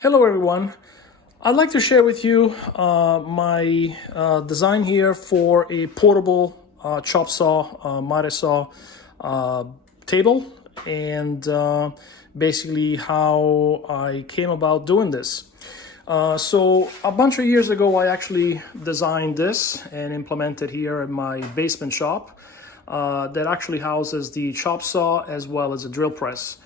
Hello everyone. I'd like to share with you my design here for a portable chop saw, miter saw uh, table, and basically how I came about doing this. So a bunch of years ago, I actually designed this and implemented here in my basement shop that actually houses the chop saw as well as a drill press.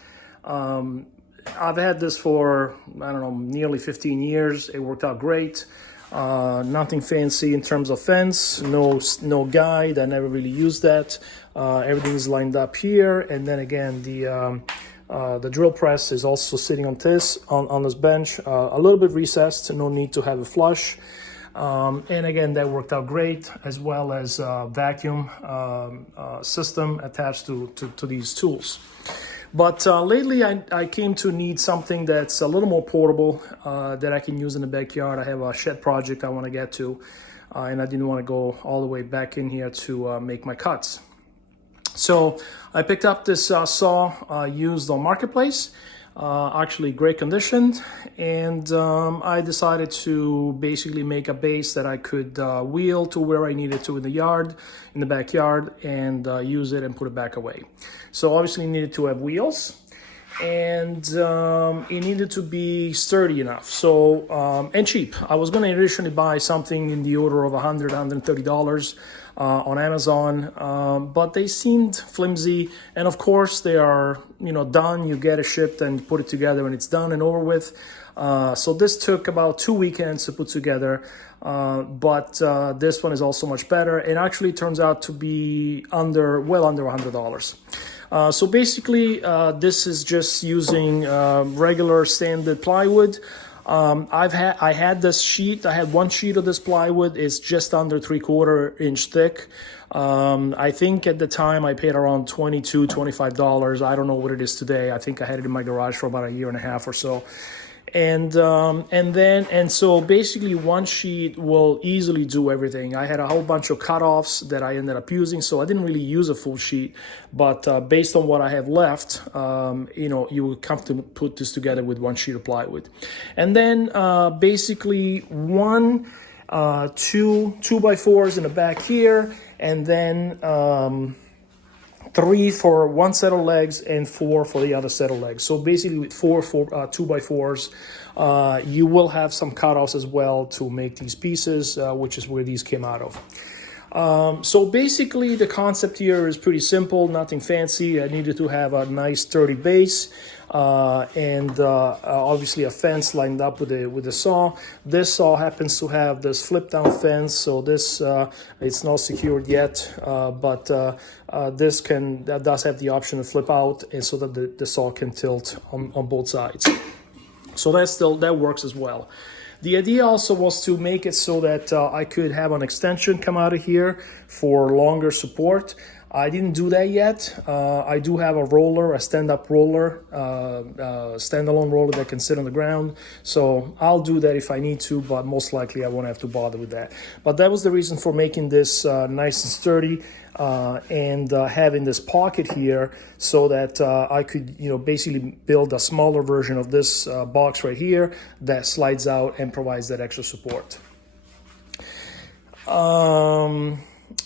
I've had this for, I don't know, nearly 15 years. It worked out great. Nothing fancy in terms of fence, no guide. I never really used that. Everything is lined up here. And then again, the drill press is also sitting on this bench, a little bit recessed, no need to have it flush. And again, that worked out great, as well as a vacuum system attached to these tools. But lately I came to need something that's a little more portable that I can use in the backyard. I have a shed project I want to get to, and I didn't want to go all the way back in here to make my cuts. So I picked up this saw used on Marketplace, actually great condition, and I decided to basically make a base that I could wheel to where I needed to in the backyard, and use it and put it back away. So obviously it needed to have wheels, and it needed to be sturdy enough, so and cheap. I was going to initially buy something in the order of $100, $130 on Amazon, but they seemed flimsy, and of course they are, done. You get it shipped and put it together and it's done and over with. So this took about 2 weekends to put together, but this one is also much better, and actually turns out to be well under $100. So basically, this is just using regular standard plywood. I had this sheet. I had one sheet of this plywood. It's just under 3/4 inch thick. I think at the time I paid around $22, $25. I don't know what it is today. I think I had it in my garage for about a year and a half or so. And so basically one sheet will easily do everything. I had a whole bunch of cutoffs that I ended up using, so I didn't really use a full sheet, but based on what I have left, you would comfortably put this together with one sheet of plywood. And then basically two by fours in the back here, and then 3 for one set of legs and 4 for the other set of legs. So basically with four 2x4s, you will have some cutoffs as well to make these pieces, which is where these came out of. So basically the concept here is pretty simple, nothing fancy. I needed to have a nice sturdy base, and obviously a fence lined up with the saw. This saw happens to have this flip down fence, so this it's not secured yet, but that does have the option to flip out, and so that the saw can tilt on both sides. So that works as well. The idea also was to make it so that I could have an extension come out of here for longer support. I didn't do that yet. I do have a roller, a stand-up roller, standalone roller that can sit on the ground. So I'll do that if I need to, but most likely I won't have to bother with that. But that was the reason for making this nice and sturdy, and having this pocket here so that I could, basically build a smaller version of this box right here that slides out and provides that extra support.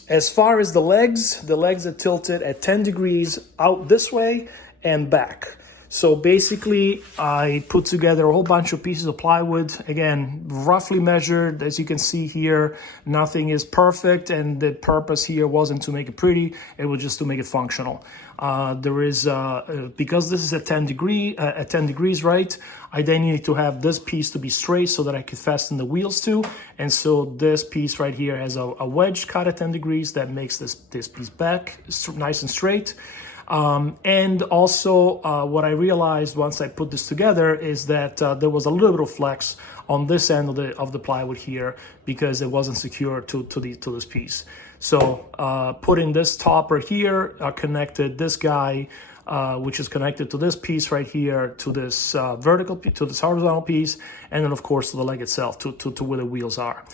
As far as the legs are tilted at 10 degrees out this way and back. So basically, I put together a whole bunch of pieces of plywood, again, roughly measured. As you can see here, nothing is perfect, and the purpose here wasn't to make it pretty, it was just to make it functional. There is, because this is at 10 degrees, right, I then need to have this piece to be straight so that I could fasten the wheels to, and so this piece right here has a wedge cut at 10 degrees that makes this piece back nice and straight. And also what I realized once I put this together is that there was a little bit of flex on this end of the plywood here because it wasn't secure to this piece. So putting this topper here connected this guy, which is connected to this piece right here, to this horizontal piece, and then of course to the leg itself, to where the wheels are.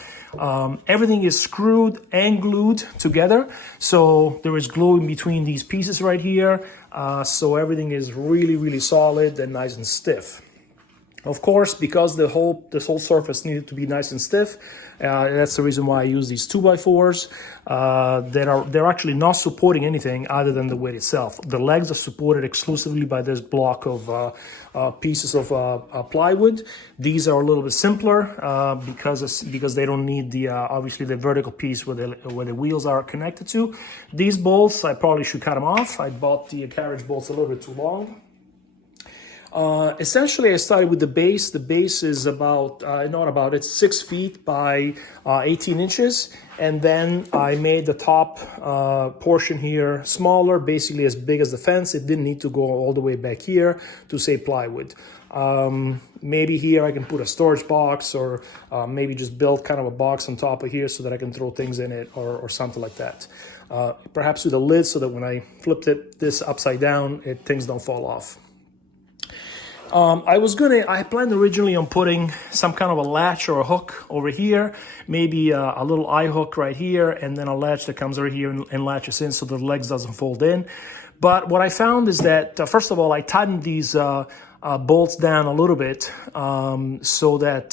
Everything is screwed and glued together, so there is glue in between these pieces right here, so everything is really, really solid and nice and stiff. Of course, because this whole surface needed to be nice and stiff, that's the reason why I use these 2x4s they're actually not supporting anything other than the weight itself. The legs are supported exclusively by this block of pieces of plywood. These are a little bit simpler because they don't need the obviously the vertical piece where the wheels are connected to. These bolts, I probably should cut them off. I bought the carriage bolts a little bit too long. Essentially, I started with the base. The base is it's 6 feet by 18 inches. And then I made the top portion here smaller, basically as big as the fence. It didn't need to go all the way back here to say plywood. Maybe here I can put a storage box, or maybe just build kind of a box on top of here so that I can throw things in it, or something like that. Perhaps with a lid so that when I flipped this upside down, things don't fall off. I planned originally on putting some kind of a latch or a hook over here, maybe a little eye hook right here, and then a latch that comes over here and latches in so the legs doesn't fold in. But what I found is that, first of all, I tightened these bolts down a little bit so that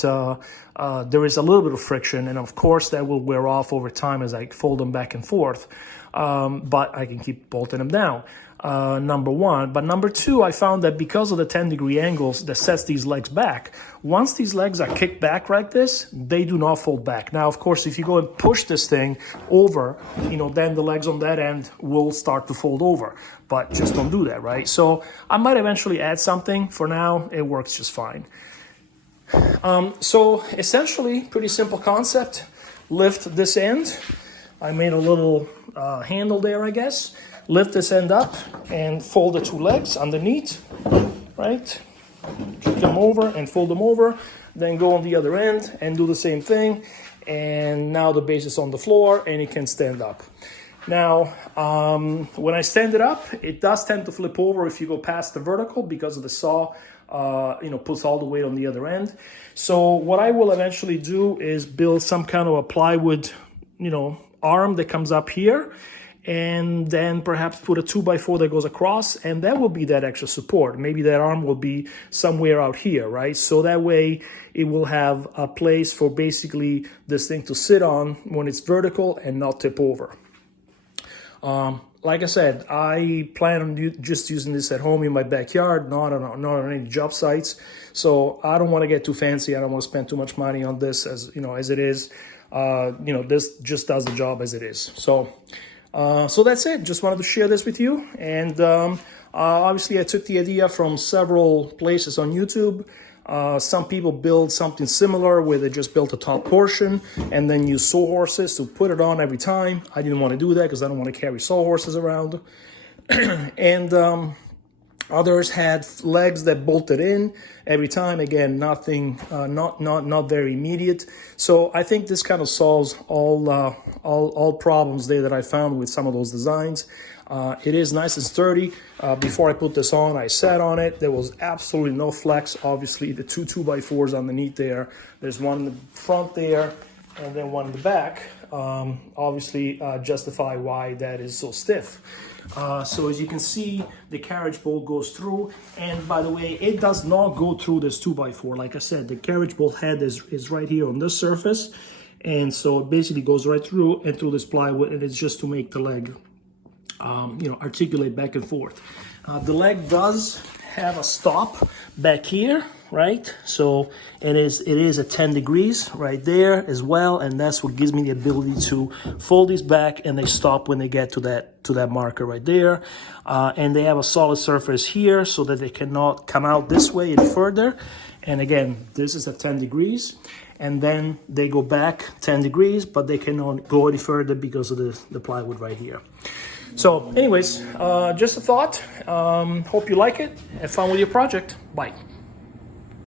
there is a little bit of friction, and of course that will wear off over time as I fold them back and forth, but I can keep bolting them down. Number one. But number two, I found that because of the 10-degree angles that sets these legs back, once these legs are kicked back like this, they do not fold back. Now, of course, if you go and push this thing over, then the legs on that end will start to fold over, but just don't do that, right? So I might eventually add something. For now, it works just fine. So essentially, pretty simple concept. Lift this end. I made a little handle there, I guess. Lift this end up and fold the two legs underneath, right? Kick them over and fold them over. Then go on the other end and do the same thing. And now the base is on the floor and it can stand up. Now, when I stand it up, it does tend to flip over if you go past the vertical because of the saw, puts all the weight on the other end. So what I will eventually do is build some kind of a plywood, arm that comes up here, and then perhaps put a 2x4 that goes across, and that will be that extra support. Maybe that arm will be somewhere out here, right? So that way it will have a place for basically this thing to sit on when it's vertical and not tip over. Like I said, I plan on just using this at home in my backyard, not on any job sites. So I don't want to get too fancy. I don't want to spend too much money on this as it is. This just does the job as it is. So that's it. Just wanted to share this with you. And obviously I took the idea from several places on YouTube. Some people build something similar where they just built a top portion and then use sawhorses to put it on every time. I didn't want to do that because I don't want to carry sawhorses around. And others had legs that bolted in every time. Again, nothing, not very immediate. So I think this kind of solves all problems there that I found with some of those designs. It is nice and sturdy. Before I put this on, I sat on it. There was absolutely no flex. Obviously, the two 2x4s underneath there. There's one in the front there, and then one in the back. Obviously, justify why that is so stiff. So as you can see, the carriage bolt goes through. And by the way, it does not go through this 2x4. Like I said, the carriage bolt head is right here on this surface. And so it basically goes right through and through this plywood. And it's just to make the leg articulate back and forth. The leg does have a stop back here, right? So it is at 10 degrees right there as well, and that's what gives me the ability to fold these back, and they stop when they get to that marker right there. And they have a solid surface here so that they cannot come out this way any further. And again, this is at 10 degrees. And then they go back 10 degrees, but they cannot go any further because of the plywood right here. So anyways, just a thought. Hope you like it. Have fun with your project. Bye.